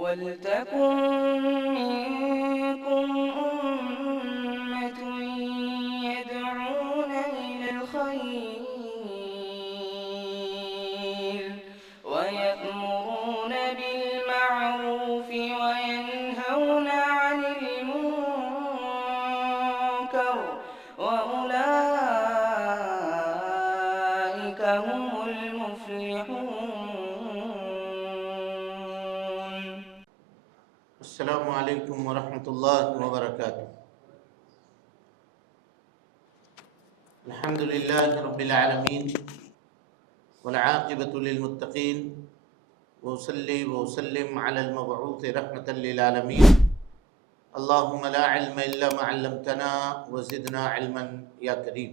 وَلْتَكُن مِّنكُمْ أُمَّةٌ يَدْعُونَ إِلَى الْخَيْرِ وَيَأْمُرُونَ بِالْمَعْرُوفِ وَيَنْهَوْنَ عَنِ الْمُنكَرِ وَأُولَٰئِكَ هُمُ الْمُفْلِحُونَ. السلام علیکم ورحمۃ اللہ وبرکاتہ۔ الحمد للہ رب العالمین والعاقبۃ للمتقین وصلی وسلم علی المبعوث رحمۃ للعالمین۔ اللہم لا علم الا ما علمتنا وزدنا علما یا کریم۔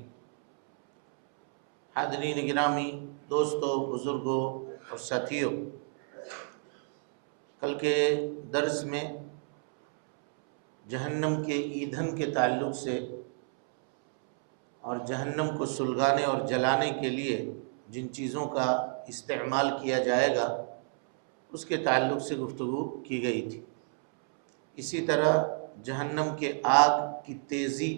حاضرین گرامی، دوستو، بزرگوں اور ساتھیوں، کل کے درس میں جہنم کے ایندھن کے تعلق سے اور جہنم کو سلگانے اور جلانے کے لیے جن چیزوں کا استعمال کیا جائے گا اس کے تعلق سے گفتگو کی گئی تھی۔ اسی طرح جہنم کے آگ کی تیزی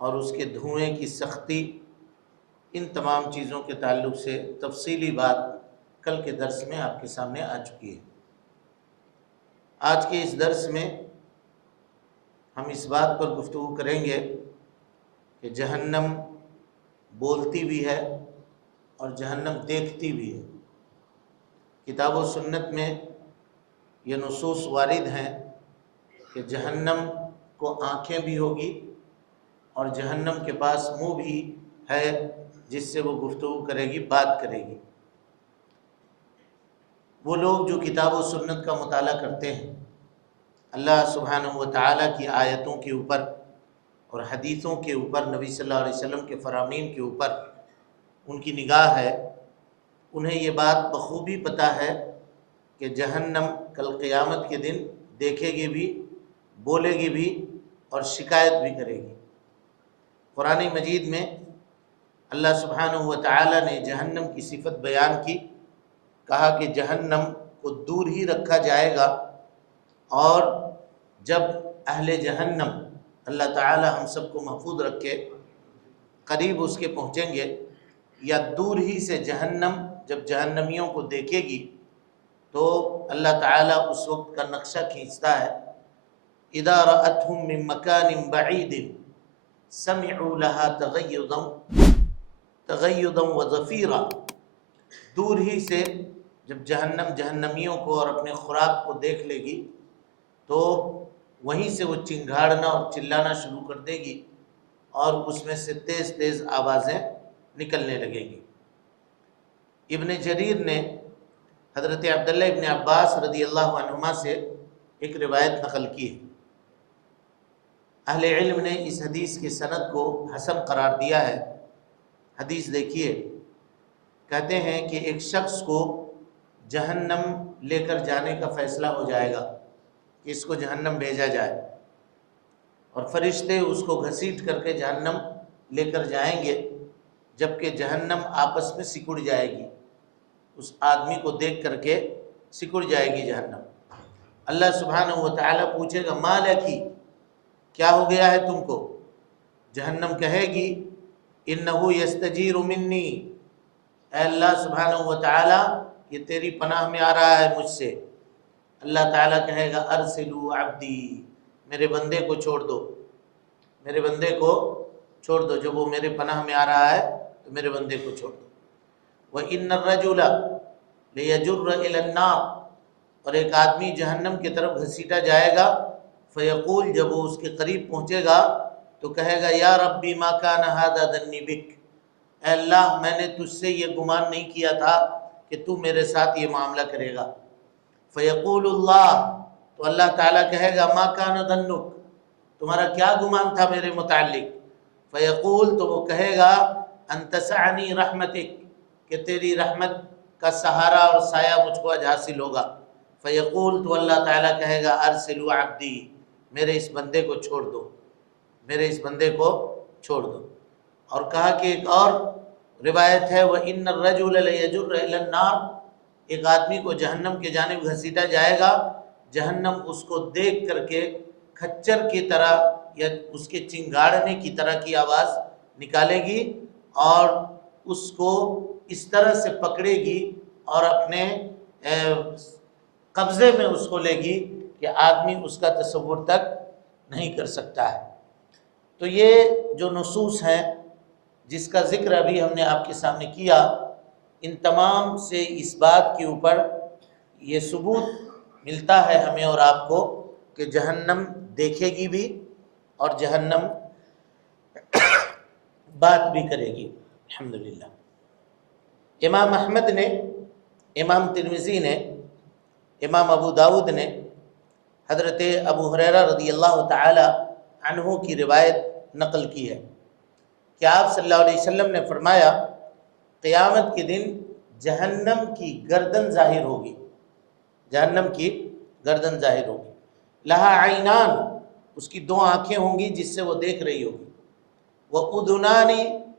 اور اس کے دھوئیں کی سختی، ان تمام چیزوں کے تعلق سے تفصیلی بات کل کے درس میں آپ کے سامنے آ چکی ہے۔ آج کے اس درس میں ہم اس بات پر گفتگو کریں گے کہ جہنم بولتی بھی ہے اور جہنم دیکھتی بھی ہے۔ کتاب و سنت میں یہ نصوص وارد ہیں کہ جہنم کو آنکھیں بھی ہوگی اور جہنم کے پاس منہ بھی ہے جس سے وہ گفتگو کرے گی، بات کرے گی۔ وہ لوگ جو کتاب و سنت کا مطالعہ کرتے ہیں، اللہ سبحانہ و تعالیٰ کی آیتوں کے اوپر اور حدیثوں کے اوپر، نبی صلی اللہ علیہ وسلم کے فرامین کے اوپر ان کی نگاہ ہے، انہیں یہ بات بخوبی پتہ ہے کہ جہنم کل قیامت کے دن دیکھے گی بھی، بولے گی بھی اور شکایت بھی کرے گی۔ قرآن مجید میں اللہ سبحانہ و تعالیٰ نے جہنم کی صفت بیان کی، کہا کہ جہنم کو دور ہی رکھا جائے گا، اور جب اہل جہنم، اللہ تعالیٰ ہم سب کو محفوظ رکھے، قریب اس کے پہنچیں گے یا دور ہی سے جہنم جب جہنمیوں کو دیکھے گی تو اللہ تعالیٰ اس وقت کا نقشہ کھینچتا ہے۔ اذا رأتهم من مکان بعید سمعوا لها تغیظا وزفیرا۔ دور ہی سے جب جہنم جہنمیوں کو اور اپنے خوراک کو دیکھ لے گی تو وہیں سے وہ چنگھاڑنا اور چلانا شروع کر دے گی اور اس میں سے تیز تیز آوازیں نکلنے لگیں گی۔ ابن جریر نے حضرت عبداللہ ابن عباس رضی اللہ عنہما سے ایک روایت نقل کی ہے۔ اہل علم نے اس حدیث کی سند کو حسن قرار دیا ہے۔ حدیث دیکھیے، کہتے ہیں کہ ایک شخص کو جہنم لے کر جانے کا فیصلہ ہو جائے گا کہ اس کو جہنم بھیجا جائے، اور فرشتے اس کو گھسیٹ کر کے جہنم لے کر جائیں گے، جبکہ جہنم آپس میں سکڑ جائے گی، اس آدمی کو دیکھ کر کے سکڑ جائے گی جہنم۔ اللہ سبحانہ و تعالیٰ پوچھے گا ما لکی، کیا ہو گیا ہے تم کو؟ جہنم کہے گی انہ یستجیر منی، اے اللہ سبحانہ و تعالیٰ یہ تیری پناہ میں آ رہا ہے مجھ سے۔ اللہ تعالیٰ کہے گا ارسلوا عبدی، میرے بندے کو چھوڑ دو، میرے بندے کو چھوڑ دو، جب وہ میرے پناہ میں آ رہا ہے تو میرے بندے کو چھوڑ دو۔ وَإِنَّ الرَّجُلَ لِيَجُرَّ إِلَى النَّارِ، اور ایک آدمی جہنم کی طرف گھسیٹا جائے گا، فیقول، جب وہ اس کے قریب پہنچے گا تو کہے گا یا ربی ما کان ھذا ظنی بک، اے اللہ میں نے تجھ سے یہ گمان نہیں کیا تھا کہ تو میرے ساتھ یہ معاملہ کرے گا۔ فیقول اللہ، تو اللہ تعالیٰ کہے گا ما کان ظنک، تمہارا کیا گمان تھا میرے متعلق؟ فیقول، تو وہ کہے گا ان تسعنی رحمتک، کہ تیری رحمت کا سہارا اور سایہ مجھ کو آج حاصل ہوگا۔ فیقول، تو اللہ تعالیٰ کہے گا ارسلوا عبدی، میرے اس بندے کو چھوڑ دو، میرے اس بندے کو چھوڑ دو۔ اور کہا کہ ایک اور روایت ہے وَإِنَّ الرَّجُلَ لَيَجُرَّ إِلَى النَّارِ، ایک آدمی کو جہنم کے جانب گھسیٹا جائے گا، جہنم اس کو دیکھ کر کے کھچر کی طرح یا اس کے چنگاڑنے کی طرح کی آواز نکالے گی اور اس کو اس طرح سے پکڑے گی اور اپنے قبضے میں اس کو لے گی کہ آدمی اس کا تصور تک نہیں کر سکتا ہے۔ تو یہ جو نصوص ہیں جس کا ذکر ابھی ہم نے آپ کے سامنے کیا، ان تمام سے اس بات کے اوپر یہ ثبوت ملتا ہے ہمیں اور آپ کو کہ جہنم دیکھے گی بھی اور جہنم بات بھی کرے گی۔ الحمدللہ۔ امام احمد نے، امام ترمذی نے، امام ابو داود نے حضرت ابو ہریرہ رضی اللہ تعالی عنہ کی روایت نقل کی ہے کہ آپ صلی اللہ علیہ وسلم نے فرمایا، قیامت کے دن جہنم کی گردن ظاہر ہوگی، جہنم کی گردن ظاہر ہوگی، لہا عینان، اس کی 2 آنکھیں ہوں گی جس سے وہ دیکھ رہی ہوگی، وَأُذُنَانِ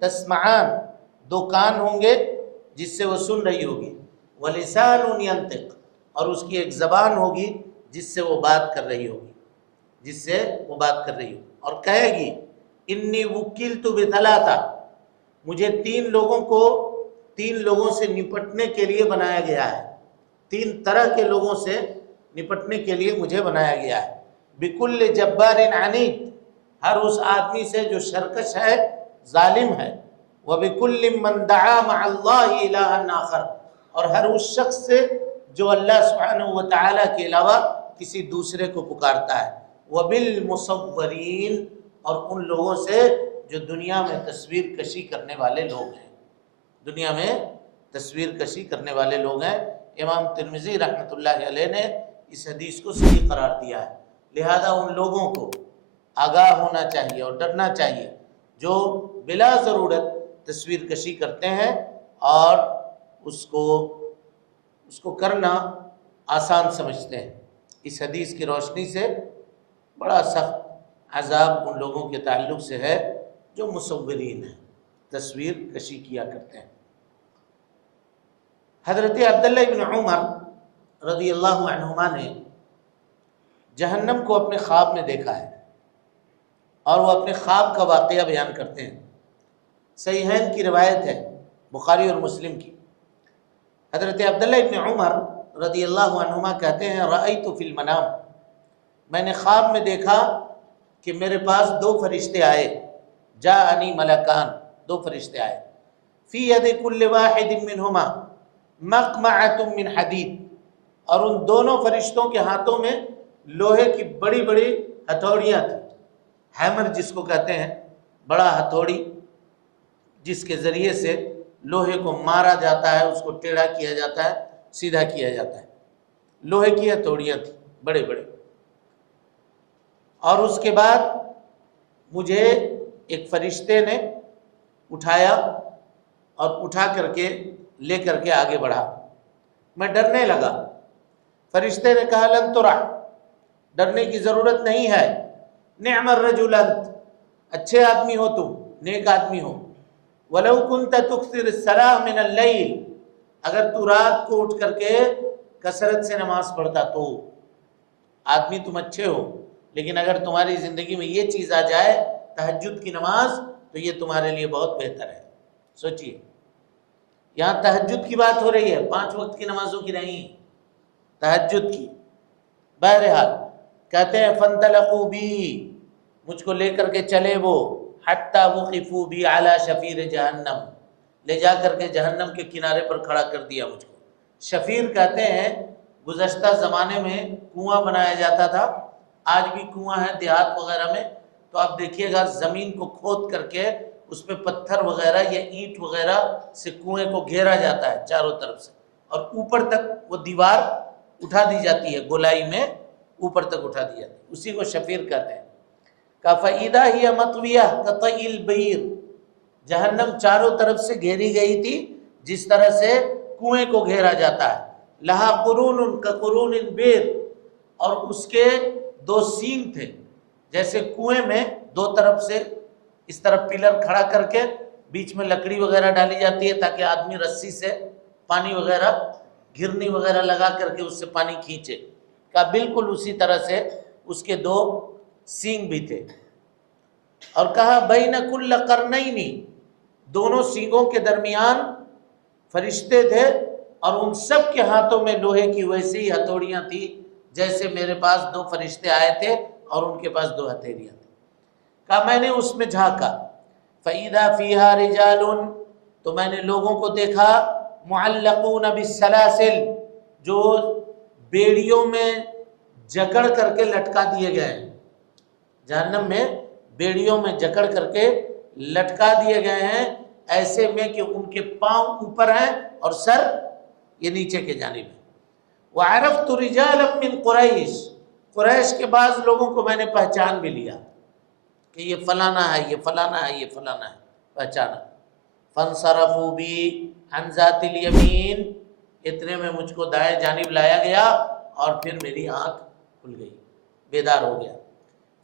تَسْمَعَانِ، 2 کان ہوں گے جس سے وہ سن رہی ہوگی، وَلِسَانٌ يَنطِقُ، اور اس کی ایک زبان ہوگی جس سے وہ بات کر رہی ہوگی، جس سے وہ بات کر رہی ہوگی، اور کہے گی انی وکلت بثلاثہ، مجھے 3 لوگوں سے نپٹنے کے لیے بنایا گیا ہے، 3 طرح کے لوگوں سے نپٹنے کے لیے مجھے بنایا گیا ہے، بکل جبار عنید، ہر اس آدمی سے جو سرکش ہے، ظالم ہے، وبکل من دعا مع اللہ الہا آخر، اور ہر اس شخص سے جو اللہ سبحانہ وتعالی کے علاوہ کسی دوسرے کو پکارتا ہے، وبالمصورین، اور ان لوگوں سے جو دنیا میں تصویر کشی کرنے والے لوگ ہیں، دنیا میں تصویر کشی کرنے والے لوگ ہیں۔ امام ترمذی رحمۃ اللہ علیہ نے اس حدیث کو صحیح قرار دیا ہے، لہذا ان لوگوں کو آگاہ ہونا چاہیے اور ڈرنا چاہیے جو بلا ضرورت تصویر کشی کرتے ہیں اور اس کو کرنا آسان سمجھتے ہیں۔ اس حدیث کی روشنی سے بڑا سخت عذاب ان لوگوں کے تعلق سے ہے جو مصورین ہیں، تصویر کشی کیا کرتے ہیں۔ حضرت عبداللہ ابن عمر رضی اللہ عنہما نے جہنم کو اپنے خواب میں دیکھا ہے اور وہ اپنے خواب کا واقعہ بیان کرتے ہیں۔ صحیحین کی روایت ہے، بخاری اور مسلم کی۔ حضرت عبداللہ ابن عمر رضی اللہ عنہما کہتے ہیں، رأیت فی المنام، میں نے خواب میں دیکھا کہ میرے پاس 2 فرشتے آئے، جاءنی ملکان، 2 فرشتے آئے، فی ید کل واحد منہما مقمعۃ من حدید، اور ان دونوں فرشتوں کے ہاتھوں میں لوہے کی بڑی بڑی ہتھوڑیاں تھیں، ہیمر جس کو کہتے ہیں، بڑا ہتھوڑی جس کے ذریعے سے لوہے کو مارا جاتا ہے، اس کو ٹیڑھا کیا جاتا ہے، سیدھا کیا جاتا ہے، لوہے کی ہتھوڑیاں تھیں بڑے بڑے۔ اور اس کے بعد مجھے ایک فرشتے نے اٹھایا اور اٹھا کر کے لے کر کے آگے بڑھا، میں ڈرنے لگا۔ فرشتے نے کہا لن ترع، ڈرنے کی ضرورت نہیں ہے، نعم الرجل انت، اچھے آدمی ہو تم، نیک آدمی ہو، ولو كنت تكثر الصلاة من الليل، اگر تو رات کو اٹھ کر کے کثرت سے نماز پڑھتا تو، آدمی تم اچھے ہو، لیکن اگر تمہاری زندگی میں یہ چیز آ جائے تہجد کی نماز، تو یہ تمہارے لیے بہت بہتر ہے۔ سوچئے یہاں تہجد کی بات ہو رہی ہے، 5 وقت کی نمازوں کی نہیں، تہجد کی۔ بہرحال کہتے ہیں فانطلقوا بی، مجھ کو لے کر کے چلے وہ، حتی وقفوا بی علی شفیر جہنم، لے جا کر کے جہنم کے کنارے پر کھڑا کر دیا مجھ کو۔ شفیر کہتے ہیں گزشتہ زمانے میں کنواں بنایا جاتا تھا، آج بھی کنواں ہے دیہات وغیرہ میں، تو آپ دیکھیے گا زمین کو کھود کر کے اس پہ پتھر وغیرہ یا اینٹ وغیرہ سے کنویں کو گھیرا جاتا ہے چاروں طرف سے، اور اوپر تک وہ دیوار اٹھا دی جاتی ہے، گولائی میں اوپر تک اٹھا دی جاتی ہے، اسی کو شفیر کہتے ہیں۔ فَإِذَا هِيَ مَطْوِيَةٌ كَطَيِ الْبَيْرِ، جہنم چاروں طرف سے گھیری گئی تھی جس طرح سے کنویں کو گھیرا جاتا ہے، لَهَا قُرُونٌ كَقُرُونِ الْبِئْرِ، اور اس کے 2 سینگ تھے، جیسے کنویں میں 2 طرف سے اس طرح پلر کھڑا کر کے بیچ میں لکڑی وغیرہ ڈالی جاتی ہے تاکہ آدمی رسی سے پانی وغیرہ گھرنی وغیرہ لگا کر کے اس سے پانی کھینچے، کہا بالکل اسی طرح سے اس کے 2 سینگ بھی تھے، اور کہا بین کل قرنین، دونوں سینگوں کے درمیان فرشتے تھے، اور ان سب کے ہاتھوں میں لوہے کی ویسی ہی ہتھوڑیاں تھی جیسے میرے پاس 2 فرشتے آئے تھے اور ان کے پاس 2 ہتھیلیاں تھیں۔ کہا میں نے اس میں جھانکا، فَإِذَا فِيهَا رِجَالٌ، تو میں نے لوگوں کو دیکھا، معلقون بالسلاسل، جو بیڑیوں میں جکڑ کر کے لٹکا دیے گئے ہیں، جہنم میں بیڑیوں میں جکڑ کر کے لٹکا دیے گئے ہیں، ایسے میں کہ ان کے پاؤں اوپر ہیں اور سر یہ نیچے کے جانب ہے۔ وَعَرَفْتُ رِجَالًا مِّن قُرَيْشٍ، قریش کے بعض لوگوں کو میں نے پہچان بھی لیا کہ یہ فلانا ہے، یہ فلانا ہے، یہ فلانا ہے، پہچانا۔ فَانْصَرَفُوا بِي عَنْ ذَاتِ الْيَمِينِ، اتنے میں مجھ کو دائیں جانب لایا گیا اور پھر میری آنکھ کھل گئی، بیدار ہو گیا۔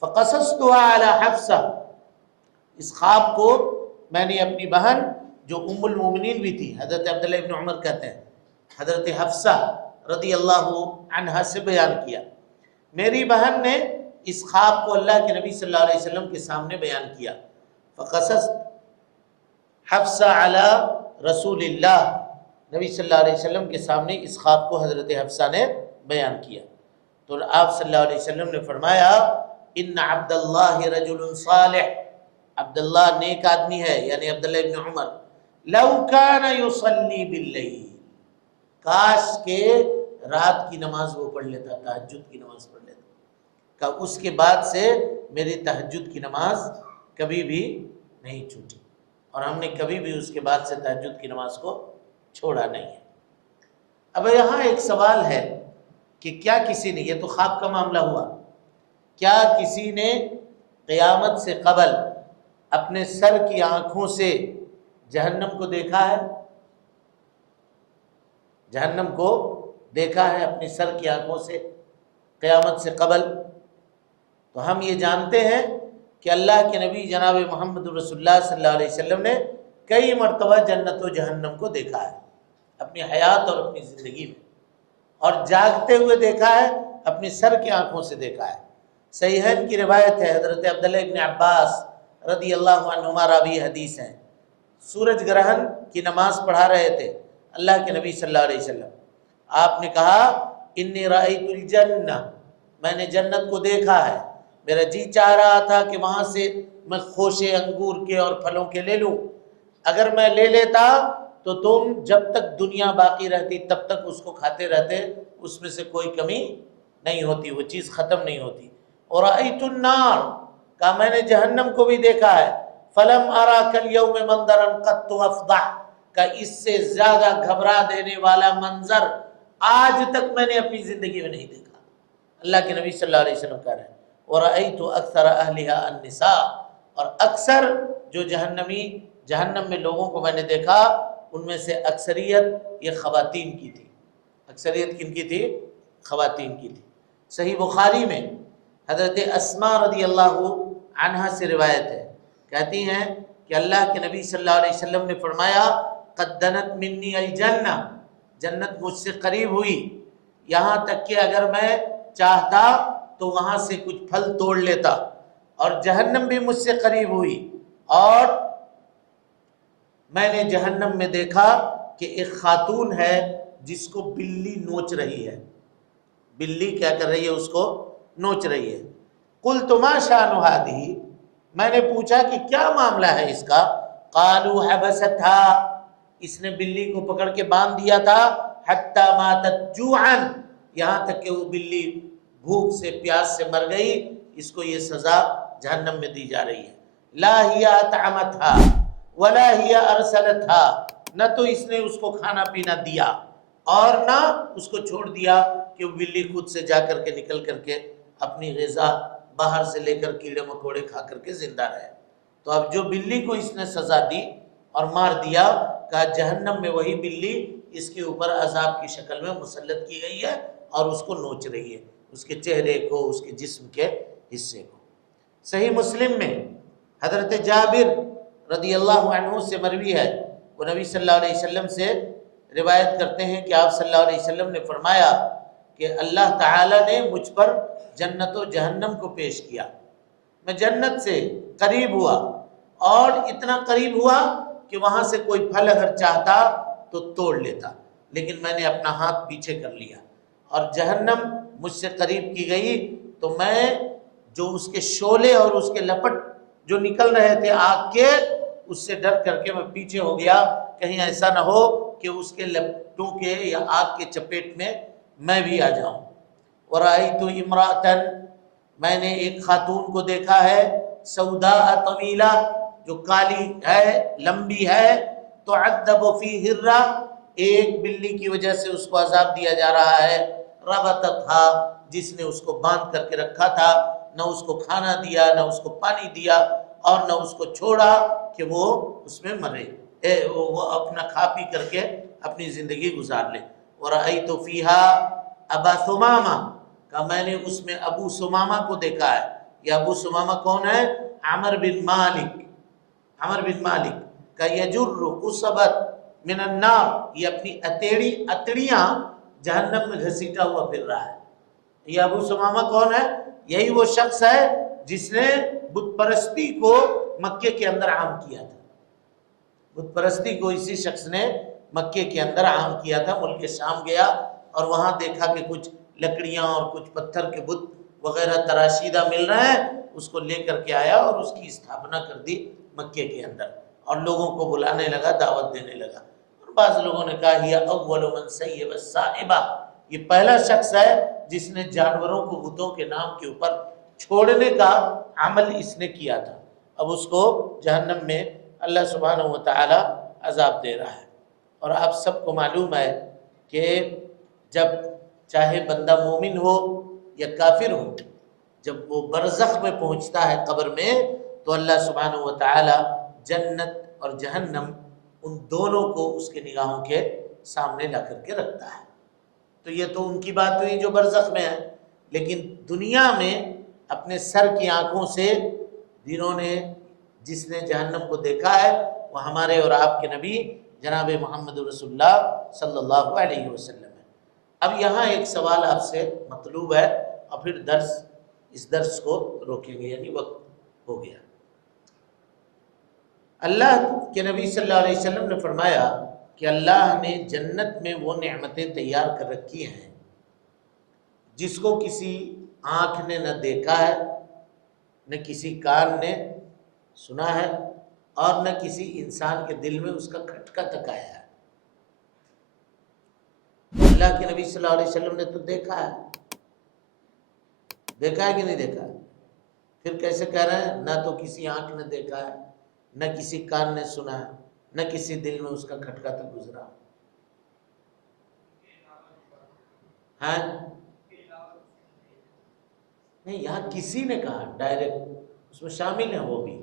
فَقَصَصْتُهَا عَلَى حَفْصَةٍ، اس خواب کو میں نے اپنی بہن جو ام المومنین بھی تھی، حضرت عبداللہ ابن عمر کہتے ہیں، حضرت حفصہ رضی اللہ عنہا سے بیان کیا۔ میری بہن نے اس خواب کو اللہ کے نبی صلی اللہ علیہ وسلم کے سامنے بیان کیا۔ فقصص حفصہ علی رسول اللہ، نبی صلی اللہ علیہ وسلم کے سامنے اس خواب کو حضرت حفصہ نے بیان کیا، تو آپ صلی اللہ علیہ وسلم نے فرمایا ان عبداللہ رجل صالح، عبداللہ نیک آدمی ہے، یعنی عبداللہ ابن عمر، لو کان یصلی باللیل، کاش کہ رات کی نماز وہ پڑھ لیتا، تہجد کی نماز پڑھ لیتا، کہ اس کے بعد سے میری تہجد کی نماز کبھی بھی نہیں چھوٹی، اور ہم نے کبھی بھی اس کے بعد سے تہجد کی نماز کو چھوڑا نہیں ہے۔ اب یہاں ایک سوال ہے کہ کیا کسی نے، یہ تو خواب کا معاملہ ہوا، کیا کسی نے قیامت سے قبل اپنے سر کی آنکھوں سے جہنم کو دیکھا ہے؟ جہنم کو دیکھا ہے اپنی سر کی آنکھوں سے قیامت سے قبل؟ تو ہم یہ جانتے ہیں کہ اللہ کے نبی جناب محمد رسول اللہ صلی اللہ علیہ وسلم نے کئی مرتبہ جنت و جہنم کو دیکھا ہے اپنی حیات اور اپنی زندگی میں، اور جاگتے ہوئے دیکھا ہے، اپنی سر کی آنکھوں سے دیکھا ہے۔ صحیحین کی روایت ہے، حضرت عبداللہ ابن عباس رضی اللہ عنہما راوی حدیث ہیں، سورج گرہن کی نماز پڑھا رہے تھے اللہ کے نبی صلی اللہ علیہ وسلم، آپ نے کہا انی رأیت الجنہ، میں نے جنت کو دیکھا ہے، میرا جی چاہ رہا تھا کہ وہاں سے میں خوشے انگور کے اور پھلوں کے لے لوں، اگر میں لے لیتا تو تم جب تک دنیا باقی رہتی تب تک اس کو کھاتے رہتے، اس میں سے کوئی کمی نہیں ہوتی، وہ چیز ختم نہیں ہوتی۔ اور رأیت النار، کہا میں نے جہنم کو بھی دیکھا ہے، فلم ارا کالیوم منظرا قط افضع، کہ اس سے زیادہ گھبرا دینے والا منظر آج تک میں نے اپنی زندگی میں نہیں دیکھا، اللہ کے نبی صلی اللہ علیہ وسلم کہہ رہے ہیں۔ وَرَأَيْتُ أَكْثَرَ أَهْلِهَا النِّسَاء، اور اکثر جو جہنم میں لوگوں کو میں نے دیکھا، ان میں سے اکثریت یہ خواتین کی تھی۔ اکثریت کن کی تھی؟ خواتین کی تھی۔ صحیح بخاری میں حضرت اسماء رضی اللہ عنہا سے روایت ہے، کہتی ہیں کہ اللہ کے نبی صلی اللہ علیہ وسلم نے فرمایا قد دنت منی الجنہ، جنت مجھ سے قریب ہوئی، یہاں تک کہ اگر میں چاہتا تو وہاں سے کچھ پھل توڑ لیتا، اور جہنم بھی مجھ سے قریب ہوئی، اور میں نے جہنم میں دیکھا کہ ایک خاتون ہے جس کو بلی نوچ رہی ہے، بلی کیا کر رہی ہے؟ اس کو نوچ رہی ہے۔ قلت ما شأن هذه، میں نے پوچھا کہ کیا معاملہ ہے اس کا؟ قالوا حبستها، اس نے بلی کو پکڑ کے باندھ دیا تھا، حتی ماتت جوعا، یہاں تک کہ وہ بلی بھوک سے پیاس سے مر گئی، اس کو یہ سزا جہنم میں دی جا رہی ہے۔ لا ہی اطعمتها ولا ہی ارسلتها، نہ تو اس نے اس کو کھانا پینا دیا اور نہ اس کو چھوڑ دیا کہ وہ بلی خود سے جا کر کے نکل کر کے اپنی غذا باہر سے لے کر کیڑے مکوڑے کھا کر کے زندہ رہے۔ تو اب جو بلی کو اس نے سزا دی اور مار دیا، کہا جہنم میں وہی بلی اس کے اوپر عذاب کی شکل میں مسلط کی گئی ہے اور اس کو نوچ رہی ہے، اس کے چہرے کو، اس کے جسم کے حصے کو۔ صحیح مسلم میں حضرت جابر رضی اللہ عنہ سے مروی ہے، وہ نبی صلی اللہ علیہ وسلم سے روایت کرتے ہیں کہ آپ صلی اللہ علیہ وسلم نے فرمایا کہ اللہ تعالی نے مجھ پر جنت و جہنم کو پیش کیا، میں جنت سے قریب ہوا اور اتنا قریب ہوا کہ وہاں سے کوئی پھل اگر چاہتا تو توڑ لیتا، لیکن میں نے اپنا ہاتھ پیچھے کر لیا، اور جہنم مجھ سے قریب کی گئی تو میں جو اس کے شعلے اور اس کے لپٹ جو نکل رہے تھے آگ کے، اس سے ڈر کر کے میں پیچھے ہو گیا، کہیں ایسا نہ ہو کہ اس کے لپٹوں کے یا آگ کے چپیٹ میں میں بھی آ جاؤں۔ وَرَأَيْتُ امْرَأَةً، میں نے ایک خاتون کو دیکھا ہے، سوداء طویلہ، جو کالی ہے، لمبی ہے، تُعَذَّبُ فِي ہِرَّةٍ، ایک بلی کی وجہ سے اس کو عذاب دیا جا رہا ہے، رَبَطَتْهَا، جس نے اس کو باندھ کر کے رکھا تھا، نہ اس کو کھانا دیا، نہ اس کو پانی دیا، اور نہ اس کو چھوڑا کہ وہ اس میں مرے، وہ اپنا کھا پی کر کے اپنی زندگی گزار لے۔ وَرَأَيْتُ فِيهَا أَبَا ثُمَامَةَ، کہ میں نے اس میں ابو ثمامہ کو دیکھا ہے۔ یہ ابو ثمامہ کون ہے؟ عمر بن مالک، عمر بن مالک کا یجر قصبت من النار، یہ اپنی اتڑیاں جہنم میں گھسیٹا ہوا پھر رہا ہے۔ یہ ابو ثمامہ کون ہے؟ یہی وہ شخص ہے جس نے بت پرستی کو مکے کے اندر عام کیا تھا، بت پرستی کو اسی شخص نے مکے کے اندر عام کیا تھا۔ ملک شام گیا اور وہاں دیکھا کہ کچھ لکڑیاں اور کچھ پتھر کے بت وغیرہ تراشیدہ مل رہے ہیں، اس کو لے کر کے آیا اور اس کی استھاپنا کر دی مکے کے اندر، اور لوگوں کو بلانے لگا، دعوت دینے لگا۔ اور بعض لوگوں نے کہا یہ اول من سیب السائبہ، یہ پہلا شخص ہے جس نے جانوروں کو بتوں کے نام کے اوپر چھوڑنے کا عمل اس نے کیا تھا۔ اب اس کو جہنم میں اللہ سبحانہ و تعالی عذاب دے رہا ہے۔ اور آپ سب کو معلوم ہے کہ جب چاہے بندہ مومن ہو یا کافر ہو، جب وہ برزخ میں پہنچتا ہے قبر میں، تو اللہ سبحانہ و تعالی جنت اور جہنم ان دونوں کو اس کے نگاہوں کے سامنے لا کر کے رکھتا ہے۔ تو یہ تو ان کی بات ہوئی جو برزخ میں ہے، لیکن دنیا میں اپنے سر کی آنکھوں سے جس نے جہنم کو دیکھا ہے وہ ہمارے اور آپ کے نبی جناب محمد رسول اللہ صلی اللہ علیہ وسلم ہے۔ اب یہاں ایک سوال آپ سے مطلوب ہے، اور پھر اس درس کو روکیں گے، یعنی وقت ہو گیا۔ اللہ کے نبی صلی اللہ علیہ وسلم نے فرمایا کہ اللہ نے جنت میں وہ نعمتیں تیار کر رکھی ہیں جس کو کسی آنکھ نے نہ دیکھا ہے، نہ کسی کان نے سنا ہے، اور نہ کسی انسان کے دل میں اس کا کھٹکا تک آیا ہے۔ اللہ کے نبی صلی اللہ علیہ وسلم نے تو دیکھا ہے کہ نہیں دیکھا؟ پھر کیسے کہہ رہے ہیں نہ تو کسی آنکھ نے دیکھا ہے، نہ کسی کان نے سنا ہے، نہ کسی دل میں اس کا کھٹکا تک گزرا؟ ہاں نہیں، یہاں کسی نے کہا ڈائریکٹ، اس میں شامل ہیں وہ بھی۔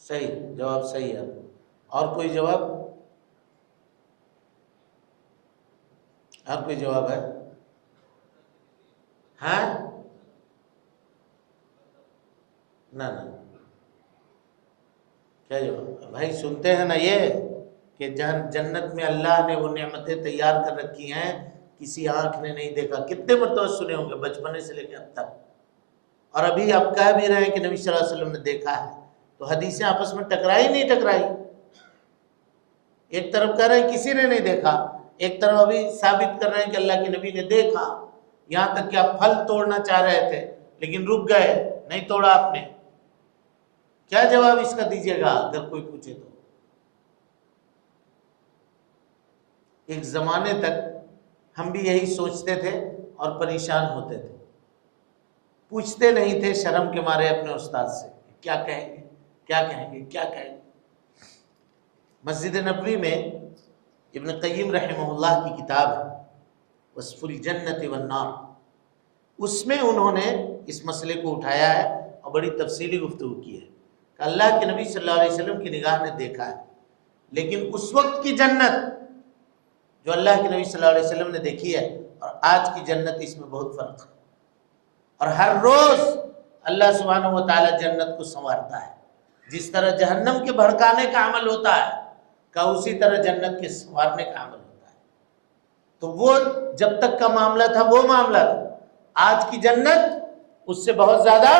صحیح جواب، صحیح ہے۔ اور کوئی جواب؟ اور کوئی جواب ہے؟ ہاں نہ کیا جواب بھائی؟ سنتے ہیں نا یہ کہ جنت میں اللہ نے وہ نعمتیں تیار کر رکھی ہیں کسی آنکھ نے نہیں دیکھا۔ کتنے مرتبہ سنے ہوں گے بچپنے سے لے کے اب تک، اور ابھی آپ کہہ بھی رہے ہیں کہ نبی صلی اللہ علیہ وسلم نے دیکھا ہے، تو حدیثیں آپس میں ٹکرائی نہیں ٹکرائی؟ ایک طرف کہہ رہے ہیں کسی نے نہیں دیکھا، ایک طرف ابھی ثابت کر رہے ہیں کہ اللہ کے نبی نے دیکھا، یہاں تک کہ آپ پھل توڑنا چاہ رہے تھے لیکن رک گئے، نہیں توڑا آپ نے۔ کیا جواب اس کا دیجیے گا اگر کوئی پوچھے تو؟ ایک زمانے تک ہم بھی یہی سوچتے تھے اور پریشان ہوتے تھے، پوچھتے نہیں تھے شرم کے مارے اپنے استاد سے کیا کہیں گے، کیا کہیں گے، کیا کہیں گے۔ مسجد نبوی میں ابن قیم رحمہ اللہ کی کتاب ہے وصف الجنت والنار، اس میں انہوں نے اس مسئلے کو اٹھایا ہے اور بڑی تفصیلی گفتگو کی ہے کہ اللہ کے نبی صلی اللہ علیہ وسلم کی نگاہ نے دیکھا ہے، لیکن اس وقت کی جنت جو اللہ کے نبی صلی اللہ علیہ وسلم نے دیکھی ہے اور آج کی جنت، اس میں بہت فرق ہے، اور ہر روز اللہ سبحانہ و تعالی جنت کو سنوارتا ہے۔ جس طرح جہنم کے بھڑکانے کا عمل ہوتا ہے کا اسی طرح جنت کے سنوارنے کا عمل ہوتا ہے. تو وہ جب تک کا معاملہ تھا وہ معاملہ تھا. آج کی جنت اس سے بہت زیادہ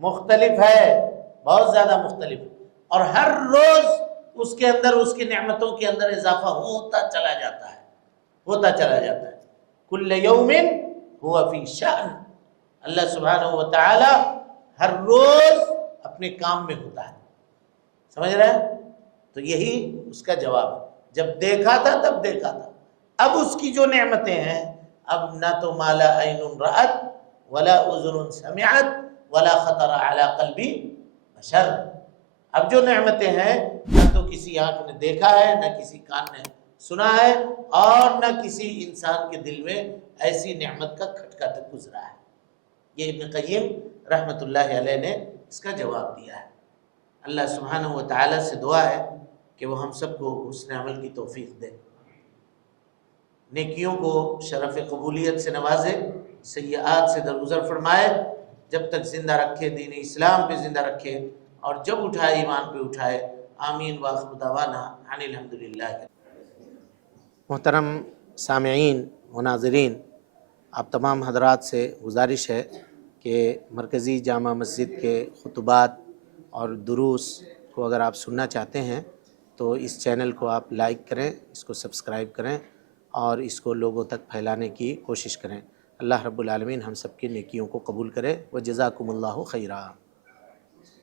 مختلف ہے، بہت زیادہ مختلف ہے، اور ہر روز اس کے اندر اس کی نعمتوں کے اندر اضافہ ہوتا چلا جاتا ہے، ہوتا چلا جاتا ہے. کل یوم ہوا فی شأن. اللہ سبحانہ و تعالی ہر روز اپنے کام میں ہوتا ہے. سمجھ رہے ہیں؟ تو یہی اس کا جواب ہے. جب دیکھا تھا تب دیکھا تھا. اب اس کی جو نعمتیں ہیں، اب نہ تو مالا عین رأت ولا اذن سمعت ولا خطر علی قلب بشر. اب جو نعمتیں ہیں نہ تو کسی آنکھ نے دیکھا ہے، نہ کسی کان نے سنا ہے، اور نہ کسی انسان کے دل میں ایسی نعمت کا کھٹکا تک گزرا ہے. یہ ابن قیم رحمۃ اللہ علیہ نے اس کا جواب دیا ہے. اللہ سبحانہ و تعالی سے دعا ہے کہ وہ ہم سب کو حسن عمل کی توفیق دے، نیکیوں کو شرف قبولیت سے نوازے، سیئات سے درگزر فرمائے، جب تک زندہ رکھے دین اسلام پہ زندہ رکھے، اور جب اٹھائے ایمان پہ اٹھائے. آمین وآخر دعوانا ان الحمدللہ. محترم سامعین و ناظرین، آپ تمام حضرات سے گزارش ہے کہ مرکزی جامع مسجد کے خطبات اور دروس کو اگر آپ سننا چاہتے ہیں تو اس چینل کو آپ لائک کریں، اس کو سبسکرائب کریں اور اس کو لوگوں تک پھیلانے کی کوشش کریں. اللہ رب العالمین ہم سب کی نیکیوں کو قبول کرے. وجزاکم اللہ خیرا.